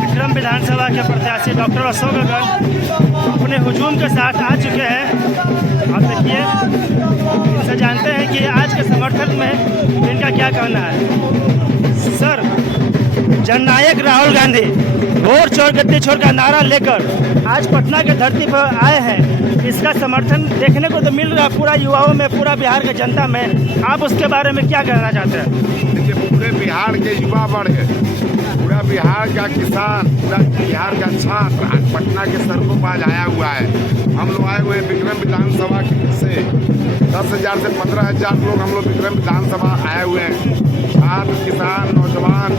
विक्रम विधानसभा के प्रत्याशी डॉक्टर अशोक गगन अपने हुजूम के साथ आ चुके हैं। आप देखिए, इनसे जानते हैं कि आज के समर्थन में इनका क्या कहना है। सर, जननायक राहुल गांधी वोट छोड़ गद्दी छोड़ का नारा लेकर आज पटना के धरती पर आए हैं। इसका समर्थन देखने को तो मिल रहा है पूरा युवाओं में, पूरा बिहार के जनता में। आप उसके बारे में क्या कहना चाहते हैं? देखिए, पूरे बिहार के युवा वर्ग, पूरा बिहार का किसान, पूरा बिहार का छात्र आज पटना के सड़कों पर आज आया हुआ है। हम लोग आए हुए विक्रम विधानसभा से 10,000 से 15,000 लोग हम लोग विक्रम विधानसभा आए हुए हैं। छात्र, किसान, नौजवान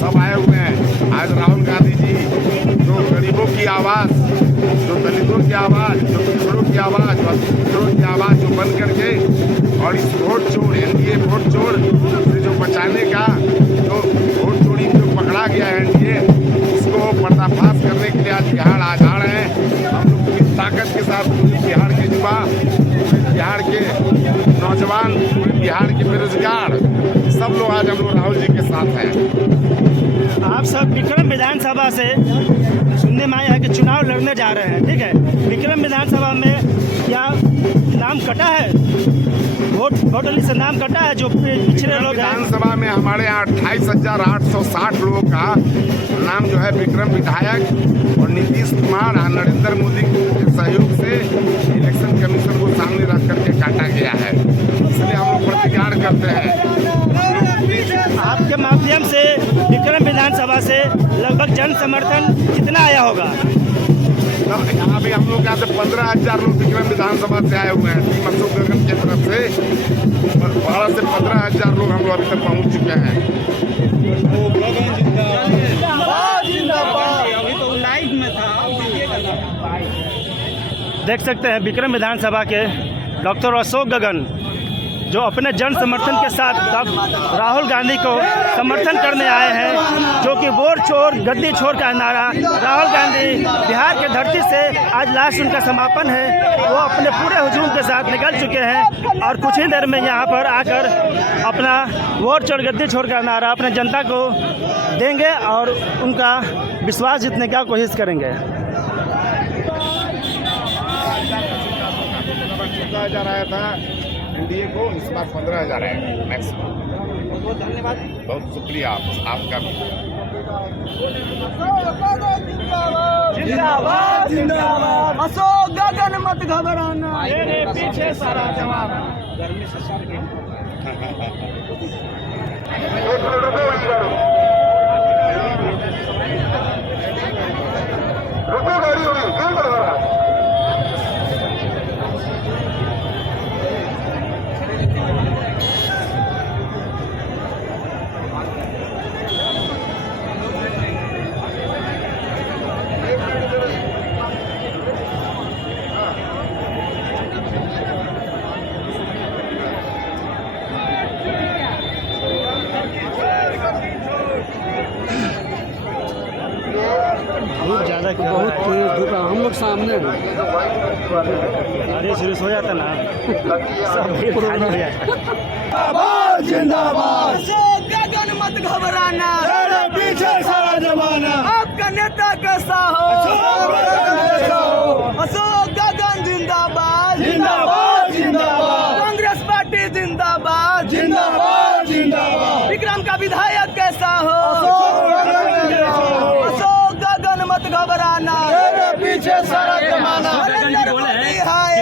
सब आए हुए हैं। आज राहुल गांधी जी जो गरीबों की आवाज़, जो दलितों की आवाज़, जो पिछड़ों की आवाज़, पिछड़ों की आवाज़ जो बन करके और इस वोट चोर, एनडीए वोट चोर से जो बचाने का जो वोट चोरी जो पकड़ा गया है एनडीए, उसको पर्दाफाश करने के लिए आज बिहार आज आ रहे हैं। हम लोग पूरी ताकत के साथ पूरे बिहार के युवा, पूरे बिहार के नौजवान, पूरे बिहार के बेरोजगार सब लोग आज हम लोग राहुल जी के साथ हैं। आप सब विक्रम विधानसभा से सुनने में आया है कि चुनाव लड़ने जा रहे हैं, ठीक है। विक्रम विधानसभा में क्या नाम कटा है? वोटर लिस्ट से नाम कटा है जो पिछड़े लोग हैं? विधानसभा में हमारे यहाँ 28,860 लोगों का नाम जो है विक्रम विधायक और नीतीश कुमार और नरेंद्र मोदी के सहयोग से इलेक्शन कमीशन को सामने रख करके काटा गया है। इसलिए हम लोग प्रतिकार करते हैं। आपके माध्यम से विक्रम विधानसभा से लगभग जन समर्थन कितना आया होगा? यहाँ भी हम लोग यहाँ से 15,000 लोग विक्रम विधानसभा से आए हुए हैं। टीम अशोक गगन की तरफ से 12 से 15,000 लोग हम लोग अभी तक पहुँच चुके हैं। देख सकते हैं विक्रम विधानसभा के डॉक्टर अशोक गगन जो अपने जन समर्थन के साथ राहुल गांधी को समर्थन करने आए हैं, जो कि वोट चोर गद्दी छोड़ का नारा राहुल गांधी बिहार के धरती से आज लास्ट उनका समापन है। वो अपने पूरे हुजूम के साथ निकल चुके हैं और कुछ ही देर में यहाँ पर आकर अपना वोट चोर गद्दी छोड़ का नारा अपने जनता को देंगे और उनका विश्वास जीतने का कोशिश करेंगे। आया था एनडीए को, इस बार 15,000 है मैक्सिमम। बहुत धन्यवाद, बहुत शुक्रिया आपका भी। जिंदाबाद जिंदाबाद अशोक गगन मत घबराना, मेरे पीछे सारा जमाना। गर्मी से सड़ गया। रुको गाड़ी होगी, क्यों बढ़ा रहा है? बहुत ज़्यादा बहुत तेज धूप है, हम लोग सामने हैं। अरे शुरू हो जाता ना सब खाली हो जाता। जिंदाबाद अशोक गगन मत घबराना, मेरे पीछे सारा जमाना। आपका नेता कैसा हो? अशोक गगन जिंदाबाद जिंदाबाद जिंदाबाद, कांग्रेस पार्टी जिंदाबाद जिंदाबाद जिंदाबाद। विक्रम का विधायक कैसा हो? अशोक गगन मत घबराना, मेरे पीछे सारा जमाना। नरेंद्र मोदी हाय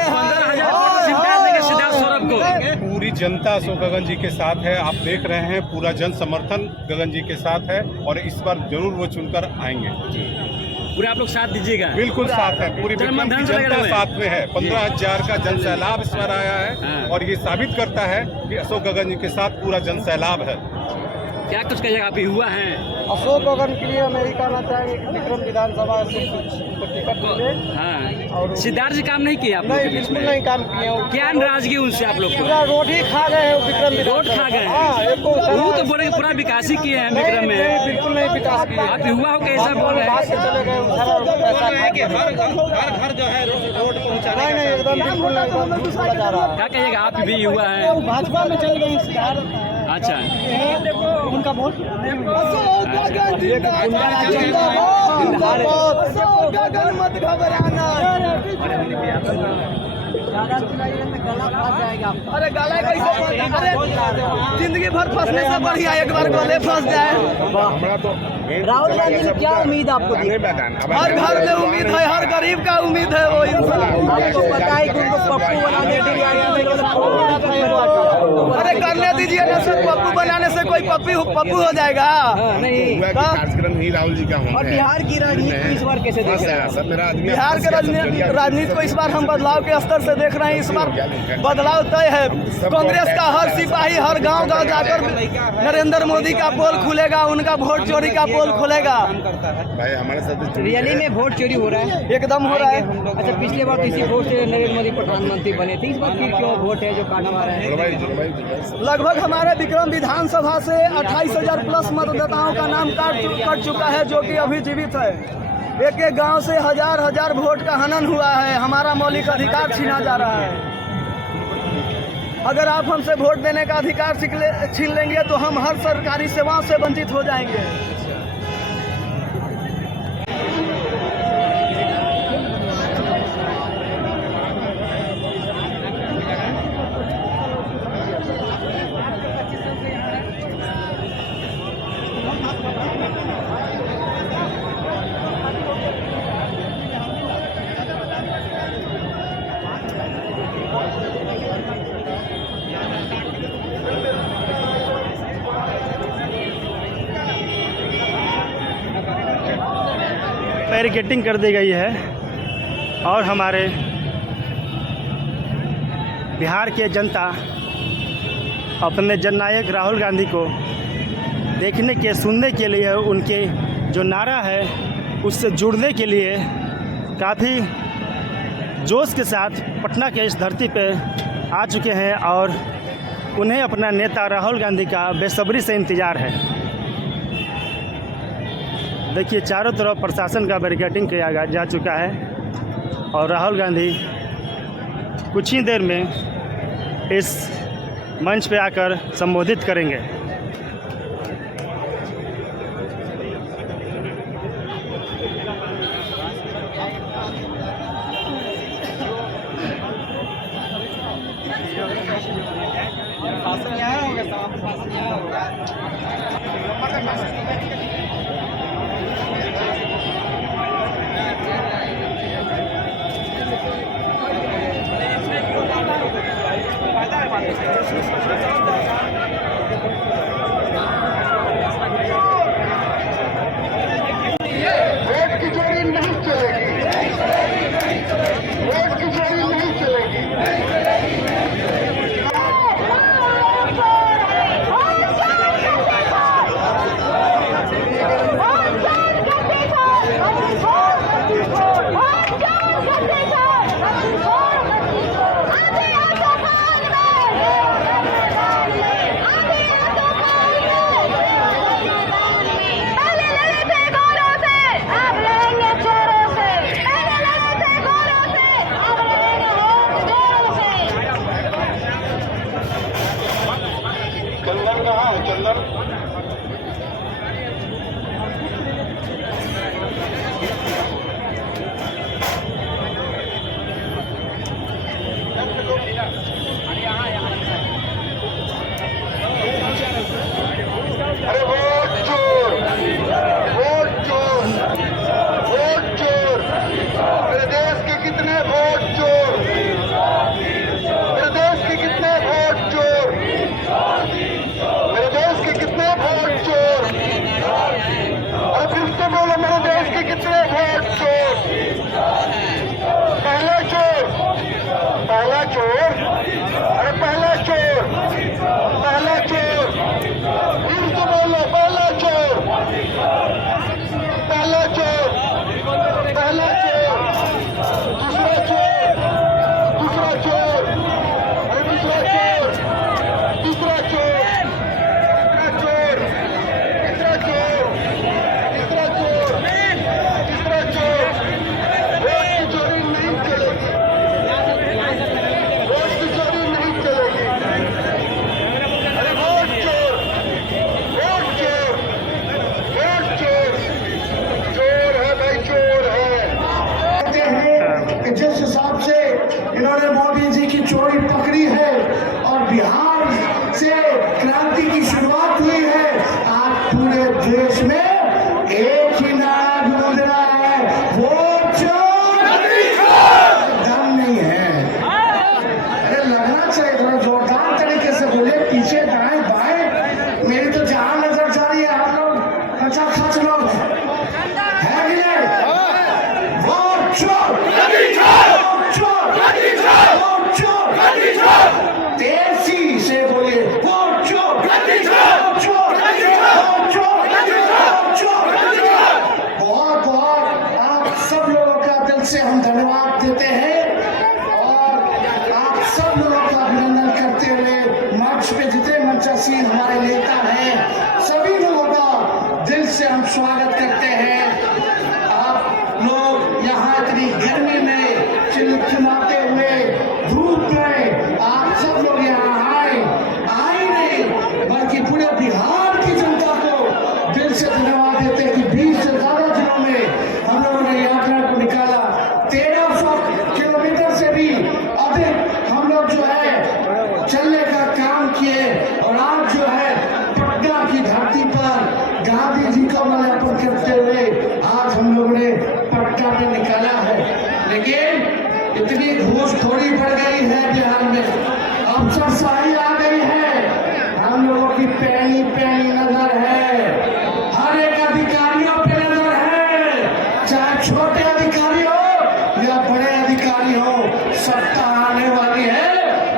पूरी जनता अशोक गगन जी के साथ है। आप देख रहे हैं पूरा जन समर्थन गगन जी के साथ है और इस बार जरूर वो चुनकर आएंगे। पूरे आप लोग साथ दीजिएगा? बिल्कुल साथ है, पूरी विक्रम की जनता साथ में है। 15,000 का जन सैलाब इस बार आया है और ये साबित करता है कि अशोक गगन जी के साथ पूरा जन सैलाब है। क्या कुछ कहिएगा, आप युवा हैं? अशोक गगन के लिए मैं यही कहना चाहेंगे कि विक्रम विधानसभा से कुछ टिकट मिले। हाँ, सिद्धार्थ जी काम नहीं किए आप लोग नहीं, के बीच बिल्कुल में? नहीं काम किए हैं। क्या नाराजगी उनसे आप लोग को? पूरा रोड ही खा गए हैं विक्रम रोड खा गए हैं? हाँ, वो तो बोले पूरा विकास ही किए हैं विक्रम नहीं, में। बिल्कुल नहीं विकास किया। आप युवा हो कैसा बोल रहे भाग के हैं? चले गए, सारा पैसा खा गए। घर जो है रोड पहुंचाने नहीं नहीं, एकदम बिल्कुल नहीं, एकदम झूठ बोला जा रहा है। क्या कहिएगा, आप भी युवा हैं? भाजपा में चल गए अच्छा, उनका वोट गगन मत घबराना। अरे गला कैसे फंस? अरे जिंदगी भर फंसने से बढ़िया एक बार गले फंस जाए। हमारा तो राहुल गांधी से क्या उम्मीद आपको? हर घर में उम्मीद है, हर गरीब का उम्मीद है वो इंसान। आपको पता है कि उनको पप्पू बनाने के लिए अरे करने दीजिए ना सर, पप्पू बनाने से कोई पप्पू हो जाएगा? नहीं। कार्यक्रम ही राहुल जी का होना और है। बिहार की राजनीति को इस बार कैसे देख रहे हैं? सर मेरा आदमी बिहार के राजनीति को इस बार हम बदलाव के स्तर से देख रहे हैं। इस बार बदलाव तय है। कांग्रेस का हर सिपाही हर गांव गांव जाकर नरेंद्र मोदी का पोल खुलेगा, उनका वोट चोरी का पोल खुलेगा। भाई हमारे साथ रियली में वोट चोरी हो रहा है? एकदम हो रहा है। अच्छा, पिछले बार किसी वोट से नरेंद्र मोदी प्रधानमंत्री बने थे, इस बार फिर क्यों वोट है जो काटने वाला है? लगभग हमारे विक्रम विधानसभा से 28,000 प्लस मतदाताओं का नाम कट चुका है, जो कि अभी जीवित है। एक एक गांव से हजार वोट का हनन हुआ है। हमारा मौलिक अधिकार छीना जा रहा है। अगर आप हमसे वोट देने का अधिकार छीन लेंगे तो हम हर सरकारी सेवाओं से वंचित हो जाएंगे। बैरिकेडिंग कर दी गई है और हमारे बिहार के जनता अपने जननायक राहुल गांधी को देखने के सुनने के लिए, उनके जो नारा है उससे जुड़ने के लिए काफ़ी जोश के साथ पटना के इस धरती पे आ चुके हैं और उन्हें अपना नेता राहुल गांधी का बेसब्री से इंतज़ार है। देखिए चारों तरफ प्रशासन का बैरिकेडिंग किया जा चुका है और राहुल गांधी कुछ ही देर में इस मंच पे आकर संबोधित करेंगे। वोट की चोरी नहीं चलेगी, वोट की चोरी नहीं चलेगी। चंदन कहाँ है? चंदन अरे वोट चोर, वोट चोर, वोट चोर। मेरे देश के कितने वोट चोर, मेरे देश के कितने वोट चोर, मेरे देश के कितने वोट चोर। अरे फिर से बोलो, मेरे देश के कितने वोट चोर। पहला चोर, पहला चोर, अरे पहला चोर, पहला चोर। फिर से बोलो, जी की चोरी पकड़ी है और बिहार से क्रांति की शुरुआत हुई है। आज पूरे देश में एक ही नारा गूंज रहा है, वोट चोर दम नहीं है। अरे लगना चाहिए थोड़ा जोरदार तरीके से बोले, पीछे दाएं बाएं। मेरी तो जहां नजर जा रही है आप लोग खचा खच लोग है कि नहीं? वोट चोर तेजी से बोलिए, वोट चोर। बहुत बहुत आप सब लोगों का दिल से हम धन्यवाद देते हैं और आप सब लोगों का अभिनंदन करते हुए मंच पे जितने मंचासीन हमारे नेता हैं सभी लोगों का दिल से हम स्वागत करते हैं। आप लोग यहाँ इतनी गर्मी में चिलचिलाते हुए धूप में आप सब लोग यहाँ आए नहीं बल्कि पूरे बिहार की जनता को दिल से धन्यवाद देते हैं कि 20 से ज्यादा जिलों में हम लोगों ने यात्रा को निकाला। 1300 किलोमीटर से भी अधिक हम लोग जो है चलने का काम किए और आज जो है पटना की धरती पर गांधी जी का माल्यार्पण करते हुए आज हम लोगों ने पटना में निकाला है। लेकिन इतनी घूसखोरी बढ़ गई है बिहार में, अफसरशाही आ गई है, हम लोगों की पैनी पैनी नजर है, हर एक अधिकारियों पे नजर है, चाहे छोटे अधिकारी हो या बड़े अधिकारी हो, सत्ता आने वाली है।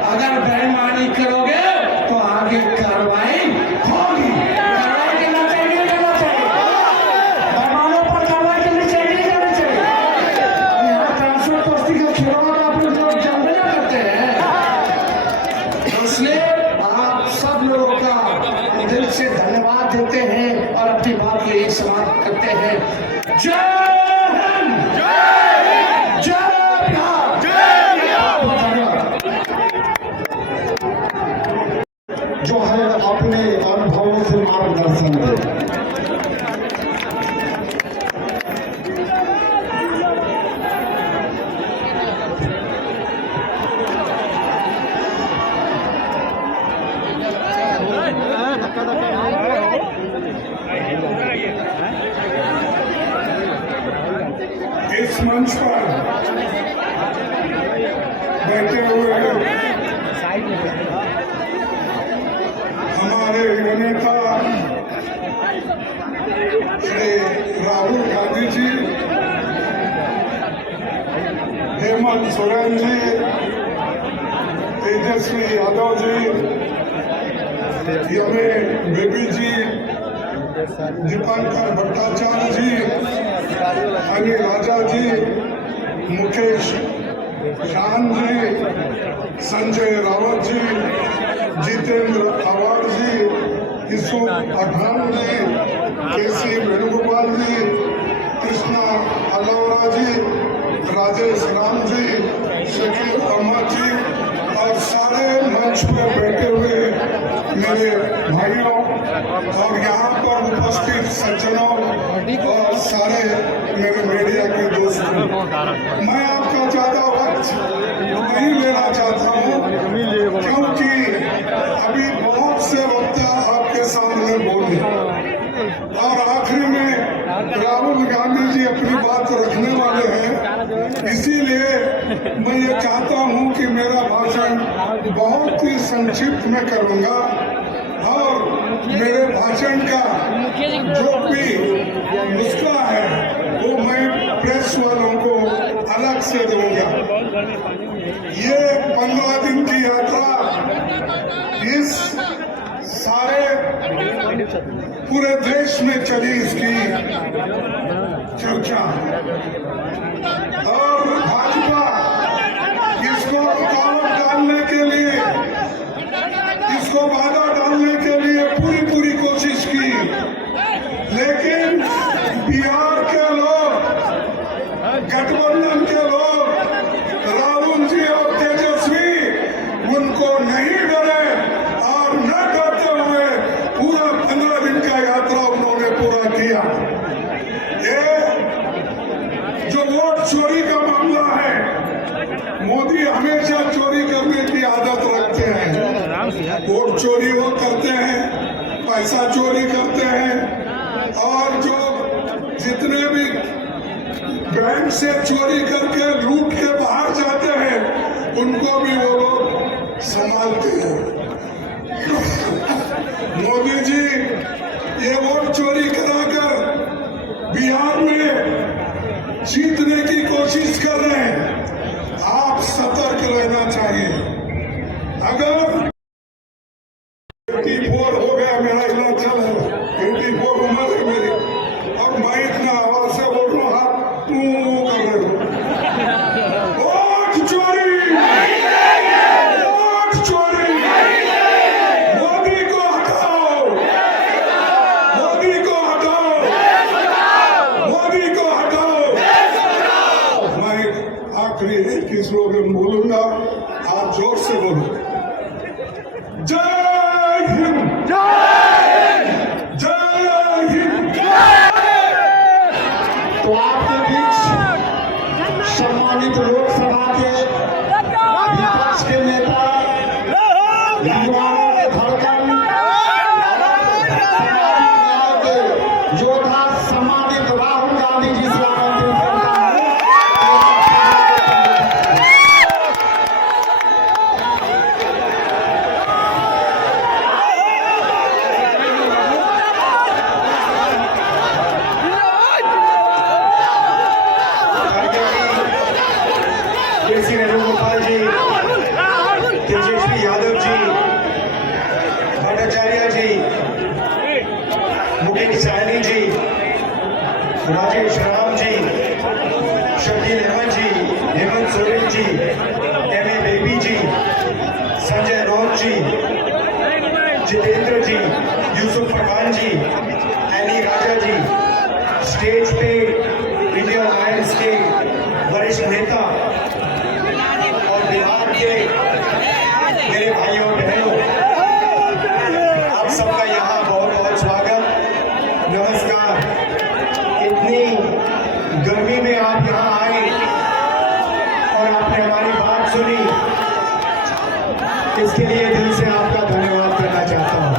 अगर बेईमानी करोगे तो आगे कार्रवाई होगी। कार्रवाई करना चाहिए, करना चाहिए, बेईमानों पर कार्रवाई करनी चाहिए, करनी चाहिए। यहाँ ट्रांसपोर्ट पोस्टिंग का खिलौना आप लोग जानते ना करते हैं, इसलिए आप सब लोगों का दिल से धन्यवाद देते हैं और अपनी बात को यही समाप्त करते हैं। जय हिंद, जय बिहार, धन्यवाद। जो है अपने अनुभवों से मार्गदर्शन दे। इस मंच पर बैठे हुए हमारे नेता श्री राहुल गांधी जी, हेमंत सोरेन जी, तेजस्वी यादव जी, यमे बेबी जी, दीपांकर भट्टाचार्य जी, अनिल राजा जी, मुकेश शान जी, संजय रावत जी, जितेंद्र आवाड़ जी, यूसुफ पठान जी, केसी वेणुगोपाल जी, कृष्णा अलावरा जी, राजेश राम जी, शकील अहमद जी और सारे मंच पर बैठे हुए मेरे भाइयों और यहाँ पर उपस्थित सज्जनों और सारे मेरे मीडिया के दोस्तों, मैं आपका ज्यादा वक्त नहीं लेना चाहता हूँ क्योंकि अभी बहुत से वक्ता आपके सामने बोले और आखिरी में राहुल गांधी जी अपनी बात रखने वाले हैं। इसीलिए मैं ये चाहता हूँ कि मेरा भाषण बहुत ही संक्षिप्त में करूँगा और मेरे भाषण का जो भी नुस्खा है वो मैं प्रेस वालों को अलग से दूंगा। ये 15 दिन की यात्रा इस सारे पूरे देश में चली इसकी चर्चा और भाजपा इसको रुकावट डालने के लिए, इसको बाधा डालने के लिए पूरी कोशिश की, लेकिन बिहार के लोग, गठबंधन के लोग, राहुल जी और तेजस्वी उनको नहीं डरे और न डरते हुए पूरा 15 दिन का यात्रा उन्होंने पूरा किया। ये जो वोट चोरी का मामला है, मोदी हमेशा चोरी करते पैसा चोरी करते हैं और जो जितने भी बैंक से चोरी करके लूट के बाहर जाते हैं उनको भी वो लोग संभालते हैं। मोदी जी ये वोट चोरी कराकर बिहार में जीतने की कोशिश कर रहे हैं। आप सतर्क रहना चाहिए। अगर 84 हो गया मेरा हिमाचल है, 84 उम्र है मेरी, और मैं इतना आवाज से बोल रहा हूँ, आप तू कर रहे हो। वोट चोरी, वोट चोरी, मोदी को हटाओ, मोदी को हटाओ, मोदी को हटाओ। मैं आखिरी एक ही स्लोगन बोलूंगा, आप जोर से बोलो, जय हिंद, जय हिंद। तो आपके बीच सम्मानित लोकसभा के विपक्ष के नेता, युवाओं के धड़कन, न्याय के योद्धा सम्मानित राहुल गांधी जी से आमंत्रित करता हूं। केसी वेणुगोपाल जी, तेजस्वी यादव जी, भट्टाचार्य जी, मुकेश सहनी जी, राजेश राम जी, शकील अहमद जी, हेमंत सोरेन जी, एम ए बेबी जी, संजय रौत जी, जितेंद्र जी, यूसुफ पठान जी, एनी राजा जी, स्टेज पे इंडिया अलायंस के वरिष्ठ नेता और बिहार के मेरे भाइयों और बहनों, आप सबका यहाँ बहुत बहुत स्वागत, नमस्कार। इतनी गर्मी में आप यहाँ आए और आपने हमारी बात सुनी, इसके लिए दिल से आपका धन्यवाद करना चाहता हूँ।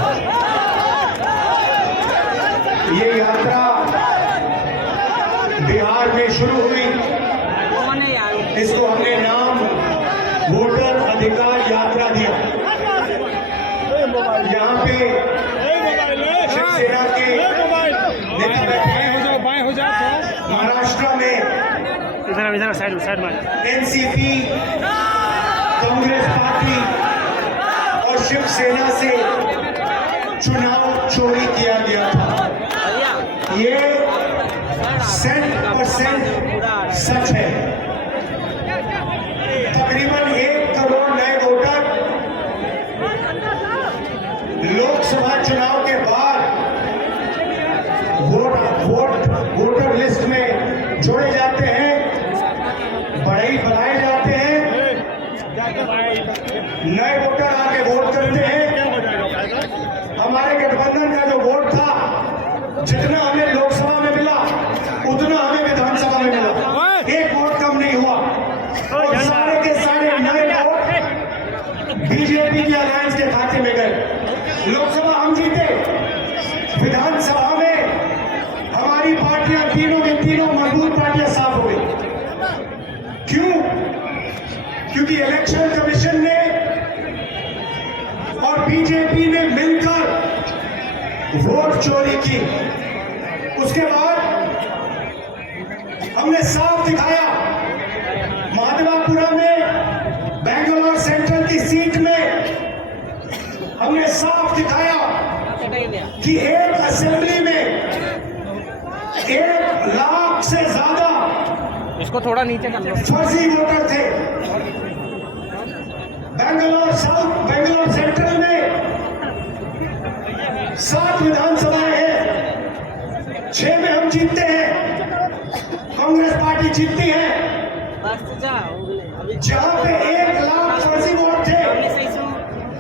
ये यात्रा बिहार में शुरू हुई, इसको हमने नाम वोटर अधिकार यात्रा दिया। यहाँ पे शिवसेना के नेता बैठे हैं, महाराष्ट्र में इधर साइड में एनसीपी, कांग्रेस पार्टी और शिवसेना से चुनाव चोरी किया गया था। ये 100% सच है। तकरीबन 1 करोड़ नए वोटर लोकसभा चुनाव के बाद वोटर लिस्ट में जोड़े जाते हैं, बढ़ाए जाते हैं, नए वोटर आके वोट करते हैं। हमारे गठबंधन का जो वोट था, जितना हमें लोकसभा में मिला उतना हमें विधानसभा में मिला, 1 वोट कम नहीं हुआ। और सारे के सारे नए वोट बीजेपी की अलायंस के खाते में गए। लोकसभा हम जीते, विधानसभा में हमारी पार्टियां तीनों की तीनों मजबूत पार्टियां साफ हो गई। क्यों? क्योंकि इलेक्शन कमीशन ने और बीजेपी ने मिलकर वोट चोरी की। उसके बाद हमने साफ दिखाया, माधवापुरम में बेंगलोर सेंट्रल की सीट में हमने साफ दिखाया कि एक असेंबली में 1 लाख से ज्यादा इसको थोड़ा नीचे कर लो। फर्जी वोटर थे। बेंगलोर सेंट्रल में 7 विधानसभाएं हैं, 6 में हम जीतते हैं, कांग्रेस पार्टी जीतती है। जहां पे 1 लाख फर्जी वोट थे,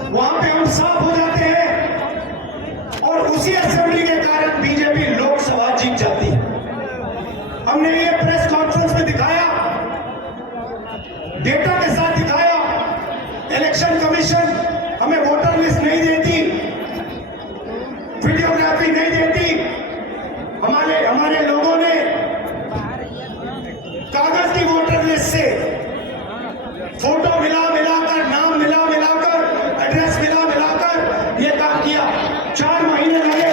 वहां पे हम साफ हो जाते हैं और उसी असेंबली के कारण बीजेपी लोकसभा जीत जाती है। हमने ये प्रेस कॉन्फ्रेंस में दिखाया, डेटा के साथ दिखाया। इलेक्शन कमीशन हमें वोटर लिस्ट नहीं देती, फिर एड्रेस मिलाकर ये काम किया। 4 महीने लगे,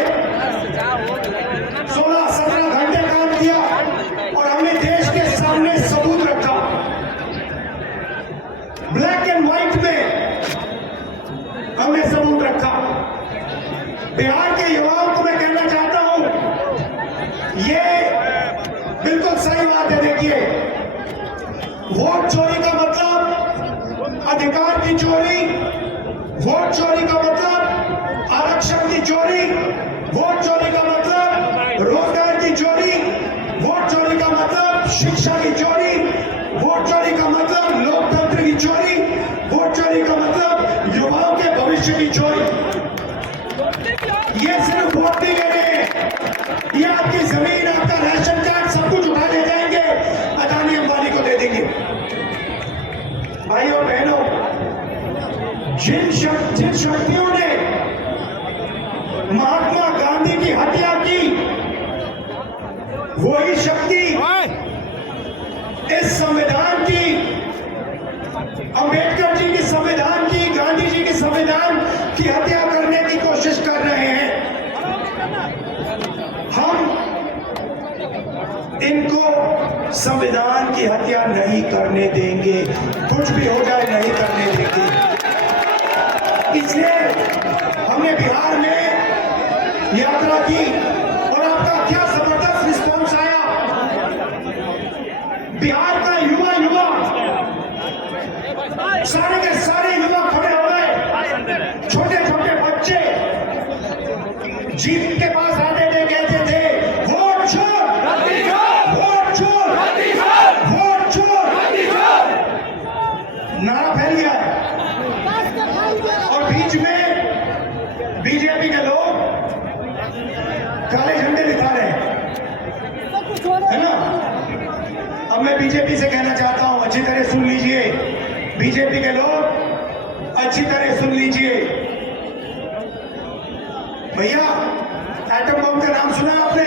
16-17 घंटे काम किया और हमने देश के सामने सबूत रखा, ब्लैक एंड व्हाइट में हमने सबूत रखा। बिहार के युवाओं को मैं कहना चाहता हूं, ये बिल्कुल सही बात है। देखिए, वोट चोरी का मतलब अधिकार की चोरी, वोट चोरी का मतलब आरक्षण की चोरी, वोट चोरी का मतलब रोजगार की चोरी, वोट चोरी का मतलब शिक्षा की चोरी, वोट चोरी का मतलब लोकतंत्र की चोरी, वोट चोरी का मतलब युवाओं के भविष्य की चोरी। ये सिर्फ वोट नहीं ले रहे हैं, ये आपकी जमीन, आपका राशन कार्ड सब कुछ उठा ले जाएंगे, अदानी अंबानी को दे देंगे। भाइयों बहनों, जिन शक्तियों ने महात्मा गांधी की हत्या की, वही शक्ति इस संविधान की, अंबेडकर जी के संविधान की, गांधी जी के संविधान की हत्या करने की कोशिश कर रहे हैं। हम इनको संविधान की हत्या नहीं करने देंगे, कुछ भी हो जाए नहीं करने देंगे। इसलिए हमने बिहार में यात्रा की और आपका क्या जबरदस्त रिस्पॉन्स आया। बिहार का युवा सारे के सारे युवा खड़े हो गए, छोटे छोटे बच्चे जीप के पास आते थे, कहते थे वोट चोर, वोट चोर, वोट चोर, नारा फैल गया। और बीच में बीजेपी के लोग काले झंडे दिखा रहे हैं, है ना। अब मैं बीजेपी से कहना चाहता हूं, अच्छी तरह सुन लीजिए, बीजेपी के लोग अच्छी तरह सुन लीजिए। भैया, एटम बम का नाम सुना आपने?